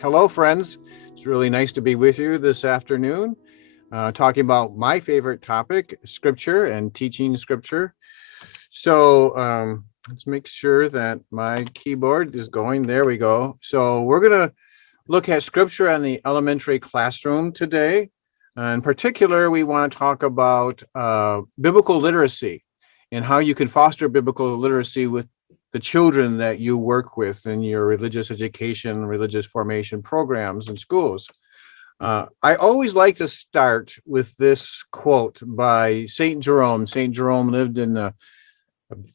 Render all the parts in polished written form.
Hello, friends. It's really nice to be with you this afternoon, talking about my favorite topic, Scripture and teaching Scripture. So let's make sure that my keyboard is going. There we go. So we're going to look at Scripture in the elementary classroom today. In particular, we want to talk about biblical literacy and how you can foster biblical literacy with the children that you work with in your religious education, religious formation programs in schools. I always like to start with this quote by St. Jerome. St. Jerome lived in the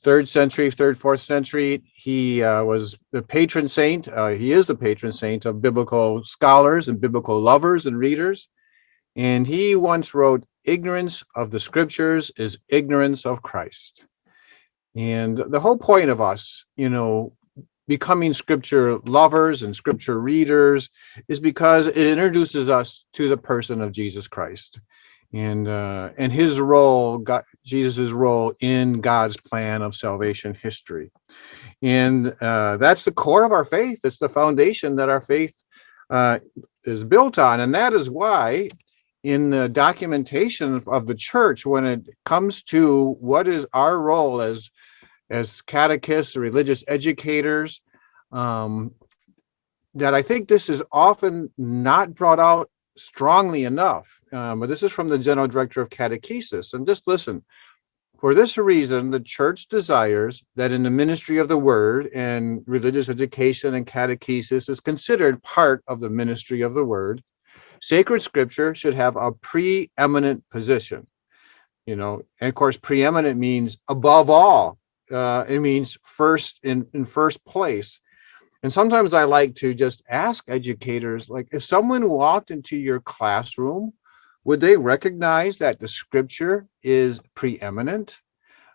fourth century. He was the patron saint. He is the patron saint of biblical scholars and biblical lovers and readers. And he once wrote, "Ignorance of the scriptures is ignorance of Christ." And the whole point of us, becoming scripture lovers and scripture readers is because it introduces us to the person of Jesus Christ and his role, Jesus's role in God's plan of salvation history. And that's the core of our faith. It's the foundation that our faith is built on. And that is why in the documentation of the church, when it comes to what is our role as catechists, religious educators, that I think this is often not brought out strongly enough. But this is from the General Director of Catechesis. And just listen. For this reason, the church desires that in the ministry of the word and religious education and catechesis is considered part of the ministry of the word, sacred scripture should have a preeminent position. And of course, preeminent means above all. It means first in first place. And sometimes I like to just ask educators, like, if someone walked into your classroom, would they recognize that the scripture is preeminent?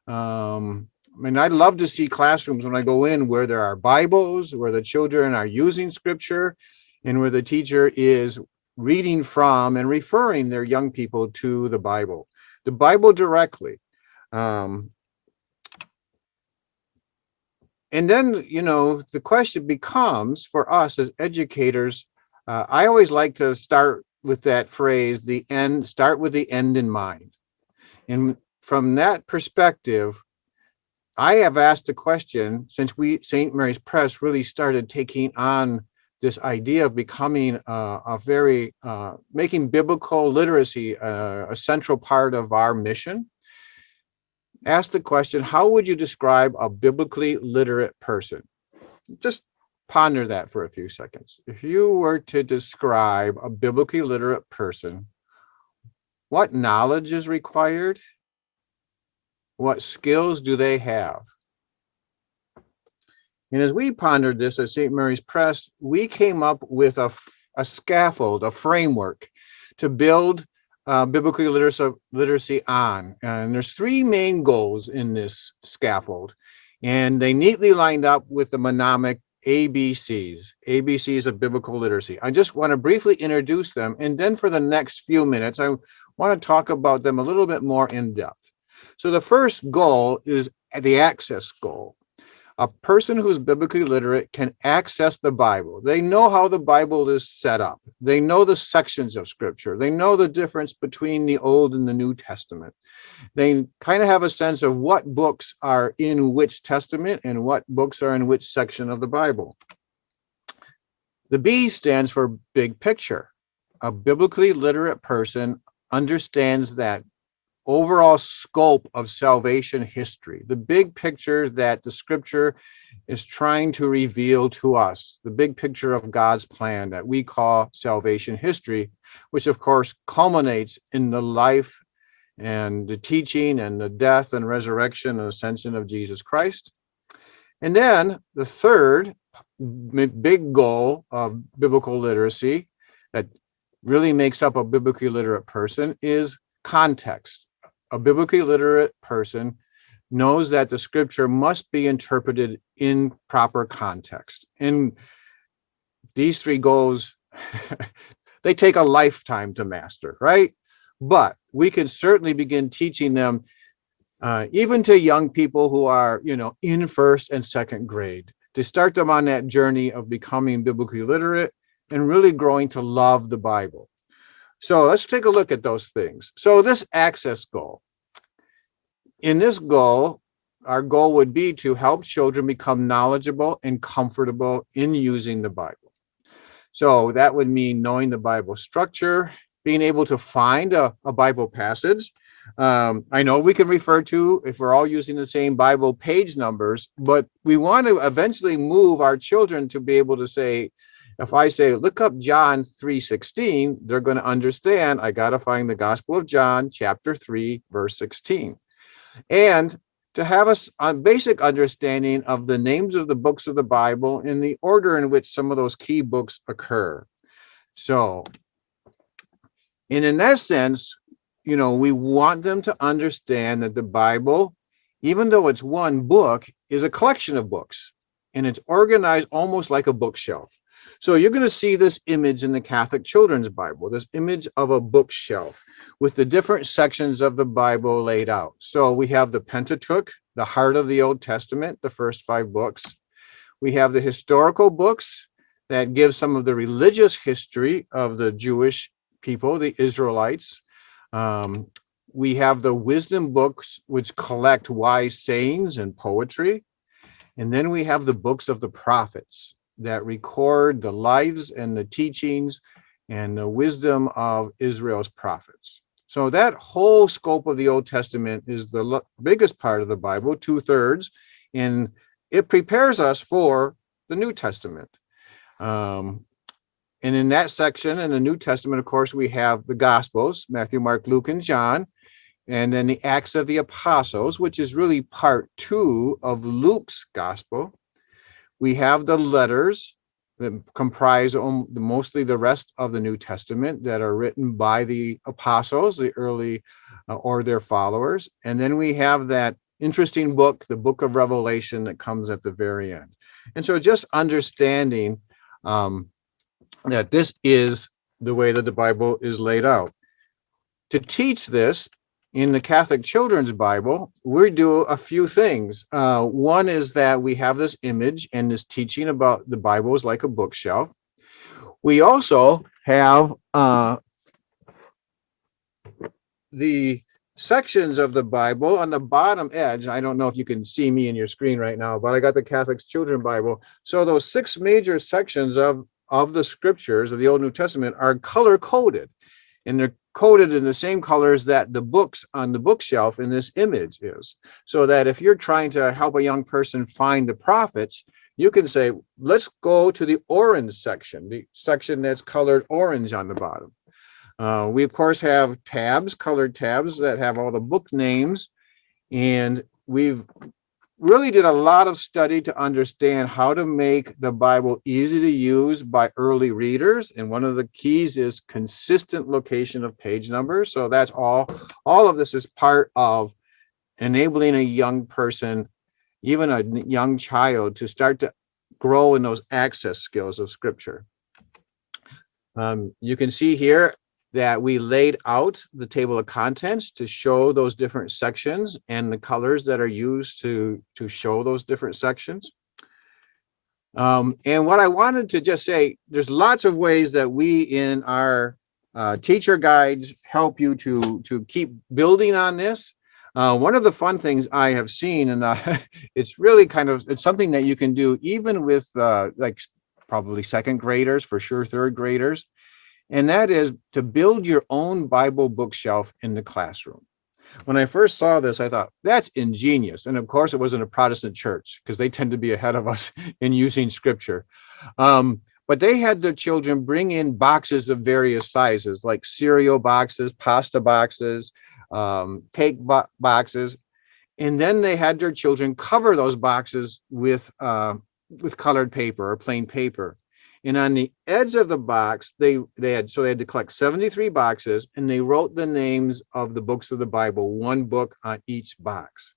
I'd love to see classrooms when I go in where there are Bibles, where the children are using scripture, and where the teacher is reading from and referring their young people to the Bible directly. And then, the question becomes for us as educators, I always like to start with that phrase, start with the end in mind. And from that perspective, I have asked the question, since St. Mary's Press really started taking on this idea of becoming making biblical literacy a central part of our mission. Ask the question, how would you describe a biblically literate person? Just ponder that for a few seconds. If you were to describe a biblically literate person, what knowledge is required? What skills do they have? And as we pondered this at St. Mary's Press, we came up with a scaffold, a framework to build biblical literacy on. And there's three main goals in this scaffold, and they neatly lined up with the mnemonic ABCs of biblical literacy. I just want to briefly introduce them, and then for the next few minutes, I want to talk about them a little bit more in depth. So the first goal is the access goal. A person who's biblically literate can access the Bible. They know how the Bible is set up. They know the sections of Scripture. They know the difference between the Old and the New Testament. They kind of have a sense of what books are in which testament and what books are in which section of the Bible. The B stands for big picture. A biblically literate person understands that overall scope of salvation history, the big picture that the scripture is trying to reveal to us, the big picture of God's plan that we call salvation history, which of course culminates in the life and the teaching and the death and resurrection and ascension of Jesus Christ. And then the third big goal of biblical literacy that really makes up a biblically literate person is context. A biblically literate person knows that the scripture must be interpreted in proper context. And these three goals, they take a lifetime to master, right? But we can certainly begin teaching them even to young people who are, in first and second grade, to start them on that journey of becoming biblically literate and really growing to love the Bible. So let's take a look at those things. So this access goal. In this goal, our goal would be to help children become knowledgeable and comfortable in using the Bible. So that would mean knowing the Bible structure, being able to find a Bible passage. I know we can refer to, if we're all using the same Bible page numbers, but we want to eventually move our children to be able to say, if I say, look up John 3:16, they're going to understand, I got to find the Gospel of John, chapter 3, verse 16. And to have a basic understanding of the names of the books of the Bible in the order in which some of those key books occur. So, and in that sense, we want them to understand that the Bible, even though it's one book, is a collection of books, and it's organized almost like a bookshelf. So you're going to see this image in the Catholic Children's Bible, this image of a bookshelf with the different sections of the Bible laid out. So we have the Pentateuch, the heart of the Old Testament, the first 5 books. We have the historical books that give some of the religious history of the Jewish people, the Israelites. We have the wisdom books, which collect wise sayings and poetry. And then we have the books of the prophets that record the lives and the teachings and the wisdom of Israel's prophets. So that whole scope of the Old Testament is the biggest part of the Bible, 2/3, and it prepares us for the New Testament. And in that section, in the New Testament, of course, we have the Gospels, Matthew, Mark, Luke, and John, and then the Acts of the Apostles, which is really part 2 of Luke's Gospel. We have the letters that comprise mostly the rest of the New Testament that are written by the apostles, the early or their followers. And then we have that interesting book, the book of Revelation, that comes at the very end. And so just understanding that this is the way that the Bible is laid out. To teach this, in the Catholic Children's Bible, we do a few things. One is that we have this image and this teaching about the Bible is like a bookshelf. We also have the sections of the Bible on the bottom edge. I don't know if you can see me in your screen right now, but I got the Catholic Children's Bible. So those 6 major sections of the scriptures of the Old New Testament are color coded, and they're coded in the same colors that the books on the bookshelf in this image is. So that if you're trying to help a young person find the prophets, you can say, let's go to the orange section, the section that's colored orange on the bottom. We, of course, have tabs, colored tabs that have all the book names. And we've really did a lot of study to understand how to make the Bible easy to use by early readers. And one of the keys is consistent location of page numbers. So that's all of this is part of enabling a young person, even a young child, to start to grow in those access skills of Scripture. You can see here that we laid out the table of contents to show those different sections and the colors that are used to show those different sections. And what I wanted to just say, there's lots of ways that we in our teacher guides help you to keep building on this. One of the fun things I have seen, and it's really it's something that you can do even with like probably 2nd graders, for sure 3rd graders. And that is to build your own Bible bookshelf in the classroom. When I first saw this, I thought, that's ingenious. And of course, it wasn't a Protestant church, because they tend to be ahead of us in using Scripture. But they had their children bring in boxes of various sizes, like cereal boxes, pasta boxes, cake boxes. And then they had their children cover those boxes with colored paper or plain paper. And on the edge of the box, they had to collect 73 boxes, and they wrote the names of the books of the Bible, 1 book on each box.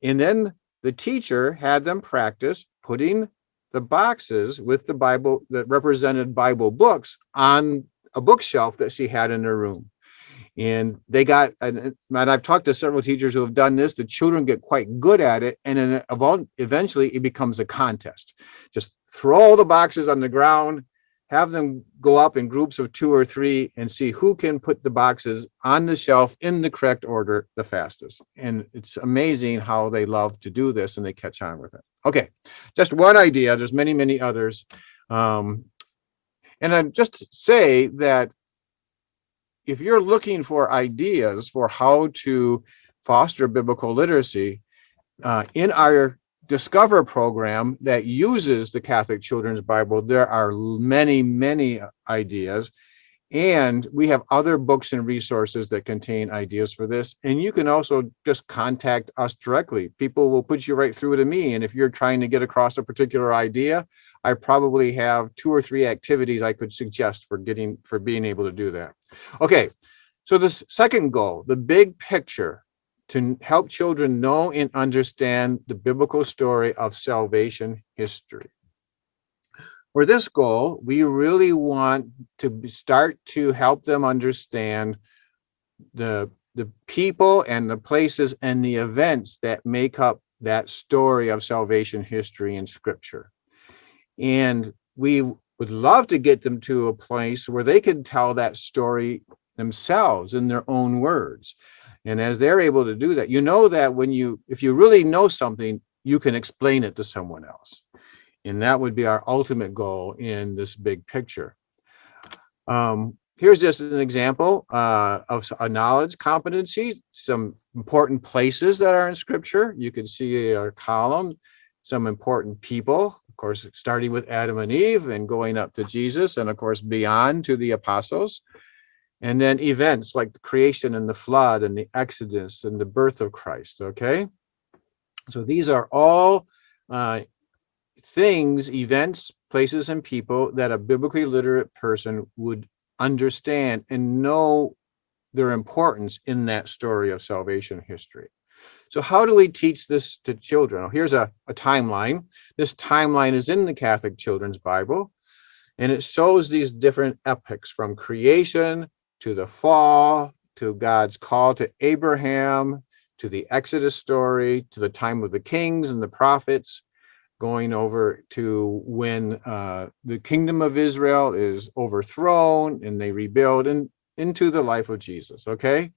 And then the teacher had them practice putting the boxes with the Bible that represented Bible books on a bookshelf that she had in her room. And they got, and I've talked to several teachers who have done this. The children get quite good at it, and then eventually it becomes a contest. Just throw all the boxes on the ground have them go up in groups of 2 or 3 and see who can put the boxes on the shelf in the correct order the fastest. And it's amazing how they love to do this and they catch on with it. Okay, just one idea. There's many, many others. And I'd just say that if you're looking for ideas for how to foster biblical literacy, in our Discover program that uses the Catholic Children's Bible, there are many, many ideas. And we have other books and resources that contain ideas for this. And you can also just contact us directly. People will put you right through to me. And if you're trying to get across a particular idea, I probably have 2 or 3 activities I could suggest for being able to do that. Okay, so this second goal, the big picture, to help children know and understand the biblical story of salvation history. For this goal, we really want to start to help them understand the people and the places and the events that make up that story of salvation history in Scripture. And we would love to get them to a place where they can tell that story themselves in their own words. And as they're able to do that, you know that if you really know something, you can explain it to someone else. And that would be our ultimate goal in this big picture. Here's just an example of a knowledge competency, some important places that are in Scripture. You can see a column, some important people, of course, starting with Adam and Eve and going up to Jesus, and of course, beyond to the apostles. And then events like the creation and the flood and the Exodus and the birth of Christ, okay? So these are all things, events, places, and people that a biblically literate person would understand and know their importance in that story of salvation history. So how do we teach this to children? Well, here's a timeline. This timeline is in the Catholic Children's Bible, and it shows these different epochs from creation to the fall, to God's call to Abraham, to the Exodus story, to the time of the kings and the prophets, going over to when the kingdom of Israel is overthrown and they rebuild, and into the life of Jesus, okay?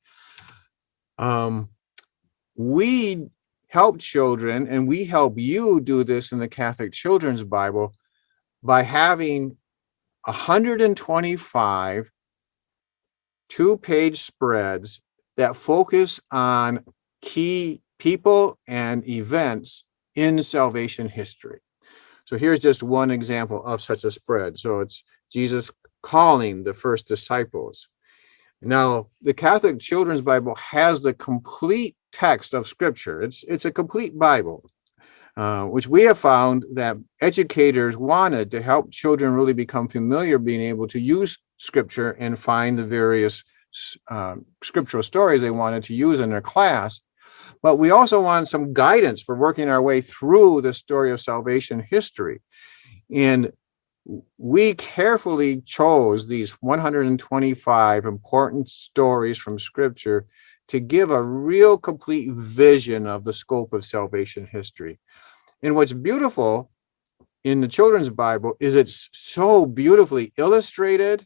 We help children, and we help you do this in the Catholic Children's Bible by having 125 2-page spreads that focus on key people and events in salvation history. So here's just one example of such a spread. So it's Jesus calling the first disciples. Now, the Catholic Children's Bible has the complete text of Scripture. It's a complete Bible, which we have found that educators wanted to help children really become familiar being able to use Scripture and find the various scriptural stories they wanted to use in their class. But we also wanted some guidance for working our way through the story of salvation history. And we carefully chose these 125 important stories from Scripture to give a real complete vision of the scope of salvation history. And what's beautiful in the Children's Bible is it's so beautifully illustrated.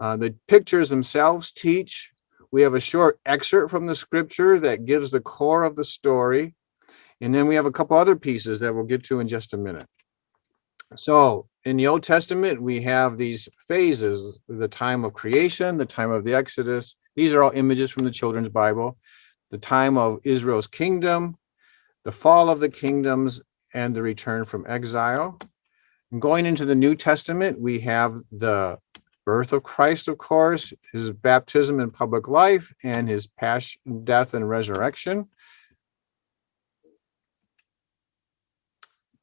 The pictures themselves teach. We have a short excerpt from the Scripture that gives the core of the story. And then we have a couple other pieces that we'll get to in just a minute. So in the Old Testament, we have these phases: the time of creation, the time of the Exodus. These are all images from the Children's Bible. The time of Israel's kingdom, the fall of the kingdoms, and the return from exile. And going into the New Testament, we have the birth of Christ, of course, his baptism and public life, and his passion, death, and resurrection.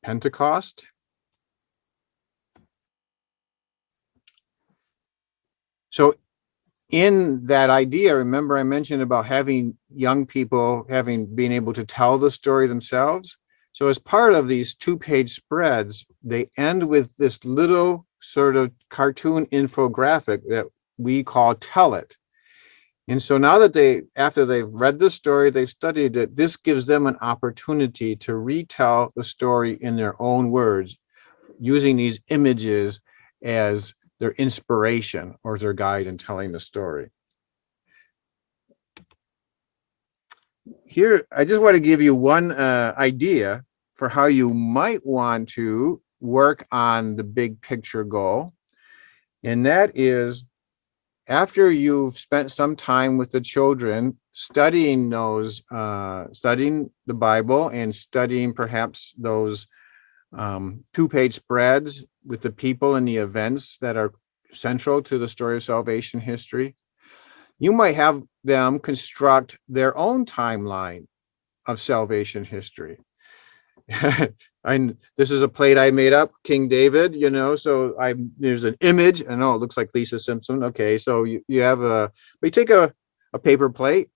Pentecost. So in that idea, remember I mentioned about having young people being able to tell the story themselves. So as part of these 2-page spreads, they end with this little sort of cartoon infographic that we call Tell It. And so now that after they've read the story, they've studied it, this gives them an opportunity to retell the story in their own words, using these images as their inspiration or their guide in telling the story. Here, I just want to give you one idea for how you might want to work on the big picture goal. And that is, after you've spent some time with the children studying studying the Bible and studying perhaps those 2-page spreads with the people and the events that are central to the story of salvation history, you might have them construct their own timeline of salvation history. And this is a plate I made up, King David, so there's an image, and it looks like Lisa Simpson. Okay, so you have we take a paper plate,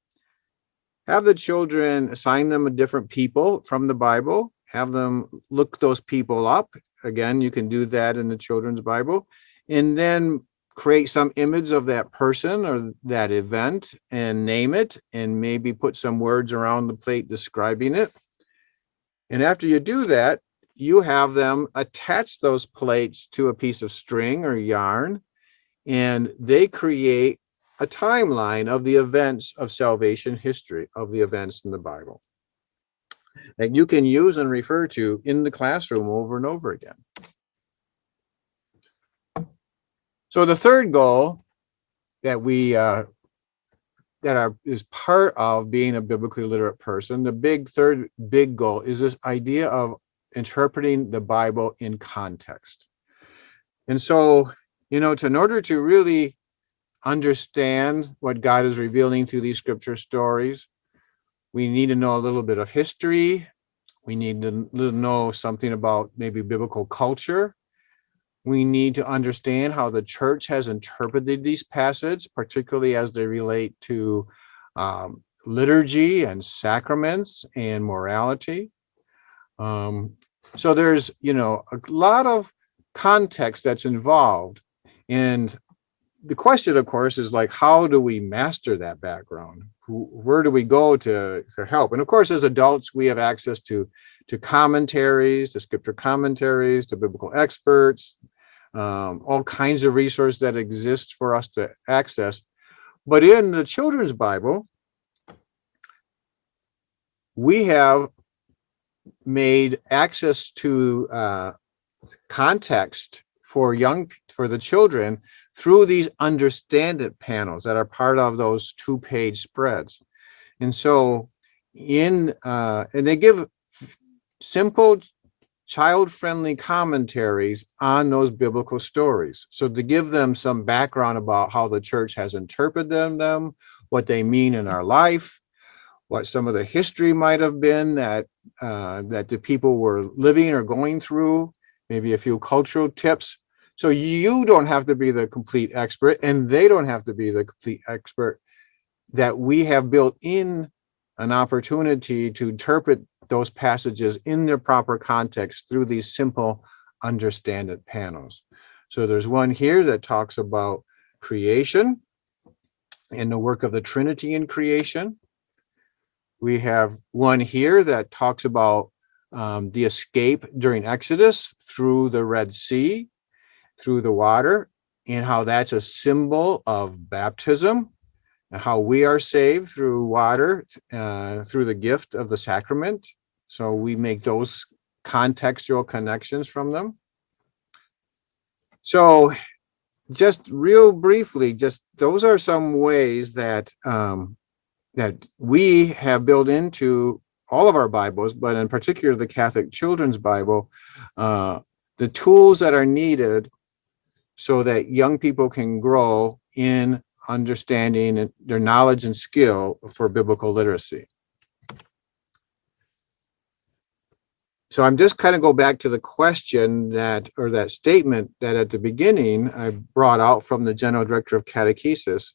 have the children assign them a different people from the Bible, have them look those people up. Again, you can do that in the children's Bible, and then create some image of that person or that event and name it, and maybe put some words around the plate describing it. And after you do that, you have them attach those plates to a piece of string or yarn, and they create a timeline of the events of salvation history, of the events in the Bible, that you can use and refer to in the classroom over and over again. So the third goal that is part of being a biblically literate person, the third big goal is this idea of interpreting the Bible in context. And so, in order to really understand what God is revealing through these scripture stories, we need to know a little bit of history. We need to know something about maybe biblical culture. We need to understand how the church has interpreted these passages, particularly as they relate to liturgy and sacraments and morality. So there's, a lot of context that's involved. And the question, of course, is like, how do we master that background? Where do we go for help? And of course, as adults, we have access to commentaries, to scripture commentaries, to biblical experts, all kinds of resources that exist for us to access. But in the children's Bible, we have made access to context for the children through these understand it panels that are part of those 2-page spreads. And so and they give simple child-friendly commentaries on those biblical stories. So to give them some background about how the church has interpreted them, what they mean in our life, what some of the history might have been that the people were living or going through, maybe a few cultural tips. So you don't have to be the complete expert, and they don't have to be the complete expert, that we have built in an opportunity to interpret those passages in their proper context through these simple understand it panels. So there's one here that talks about creation and the work of the Trinity in creation. We have one here that talks about the escape during Exodus through the Red Sea, through the water, and how that's a symbol of baptism, and how we are saved through water, through the gift of the sacrament. So we make those contextual connections from them. So just real briefly, just those are some ways that that we have built into all of our Bibles, but in particular the Catholic Children's Bible, the tools that are needed so that young people can grow in understanding their knowledge and skill for biblical literacy. So I'm just kind of go back to the question that statement that at the beginning I brought out from the General Director of Catechesis.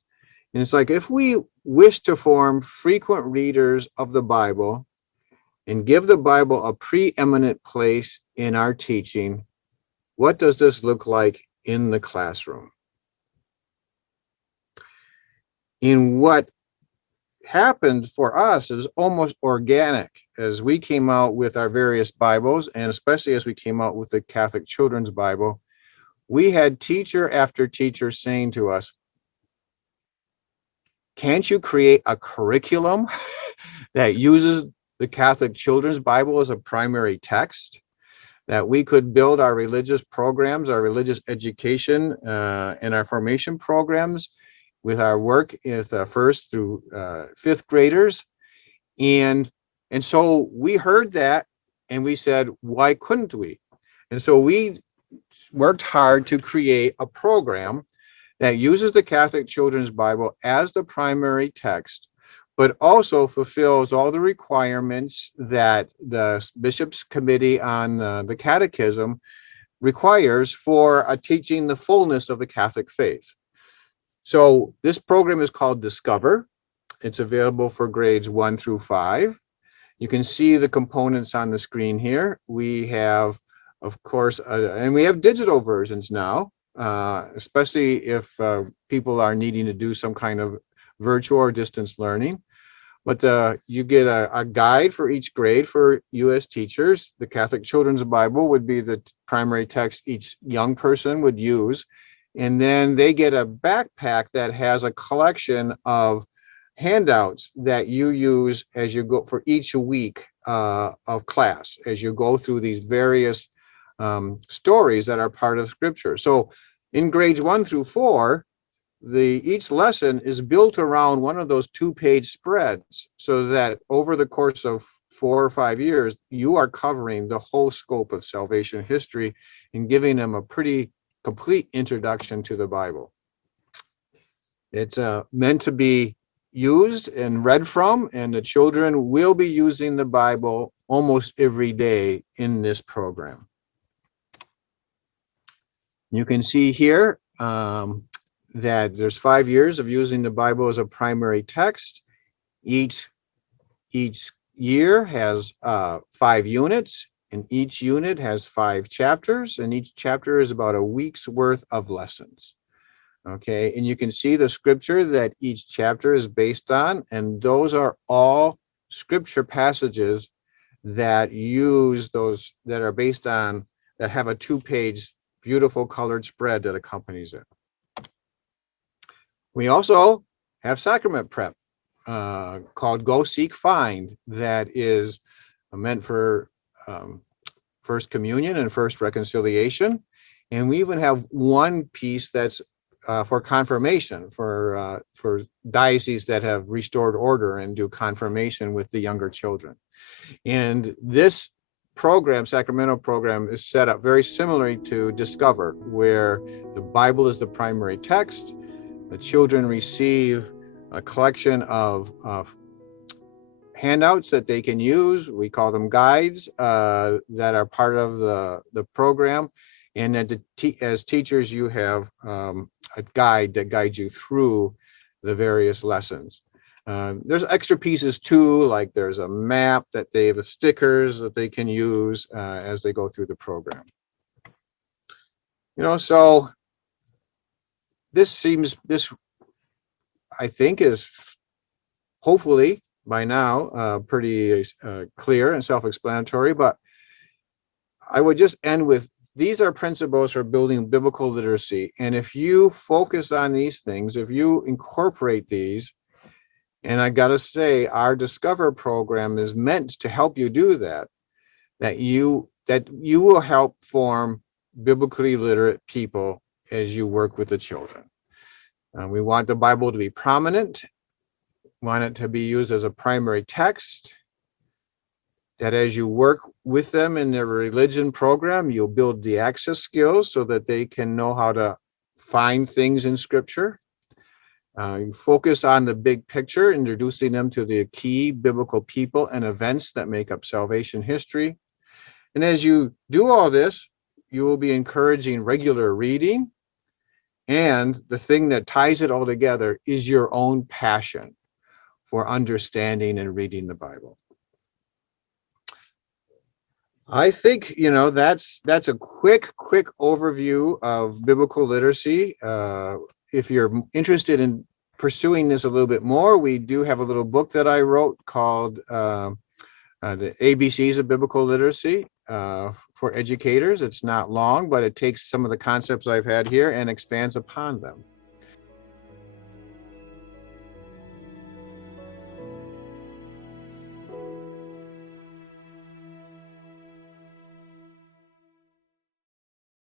And it's like, if we wish to form frequent readers of the Bible and give the Bible a preeminent place in our teaching, what does this look like in the classroom? In what happened for us is almost organic as we came out with our various Bibles, and especially as we came out with the Catholic Children's Bible. we had teacher after teacher saying to us, can't you create a curriculum that uses the Catholic Children's Bible as a primary text, that we could build our religious programs, our religious education, and our formation programs with our work with first through fifth graders. And so we heard that and we said, why couldn't we? And so we worked hard to create a program that uses the Catholic Children's Bible as the primary text, but also fulfills all the requirements that the Bishop's Committee on the Catechism requires for teaching the fullness of the Catholic faith. So this program is called Discover. It's available for grades 1 through 5. You can see the components on the screen here. We have, of course, and we have digital versions now, especially if people are needing to do some kind of virtual or distance learning. But you get a guide for each grade for you as teachers. The Catholic Children's Bible would be the primary text each young person would use. And then they get a backpack that has a collection of handouts that you use as you go for each week of class, as you go through these various stories that are part of Scripture. So in grades 1 through 4, each lesson is built around one of those 2-page spreads, so that over the course of 4 or 5 years, you are covering the whole scope of salvation history and giving them a pretty complete introduction to the Bible. It's meant to be used and read from, and the children will be using the Bible almost every day in this program. You can see here that there's 5 years of using the Bible as a primary text. Each year has 5 units, and each unit has 5 chapters, and each chapter is about a week's worth of lessons. Okay, and you can see the scripture that each chapter is based on, and those are all scripture passages that use those, that are based on, that have a 2-page beautiful colored spread that accompanies it. We also have sacrament prep called Go Seek Find, that is meant for First Communion and First Reconciliation. And we even have one piece that's for confirmation, for dioceses that have restored order and do confirmation with the younger children. And this program, sacramental program, is set up very similarly to Discover, where the Bible is the primary text. The children receive a collection of handouts that they can use. We call them guides that are part of the program. And then as teachers, you have a guide that guides you through the various lessons. There's extra pieces too, like there's a map that they have, stickers that they can use as they go through the program. So this I think is hopefully by now pretty clear and self-explanatory, but I would just end with, these are principles for building biblical literacy. And if you focus on these things, if you incorporate these, and I gotta say, our Discover program is meant to help you do that, that you will help form biblically literate people as you work with the children. We want the Bible to be prominent, want it to be used as a primary text, that as you work with them in their religion program, you'll build the access skills so that they can know how to find things in Scripture. You focus on the big picture, introducing them to the key biblical people and events that make up salvation history. And as you do all this, you will be encouraging regular reading. And the thing that ties it all together is your own passion for understanding and reading the Bible. I think, that's a quick overview of biblical literacy. If you're interested in pursuing this a little bit more, we do have a little book that I wrote called The ABCs of biblical literacy for educators. It's not long, but it takes some of the concepts I've had here and expands upon them.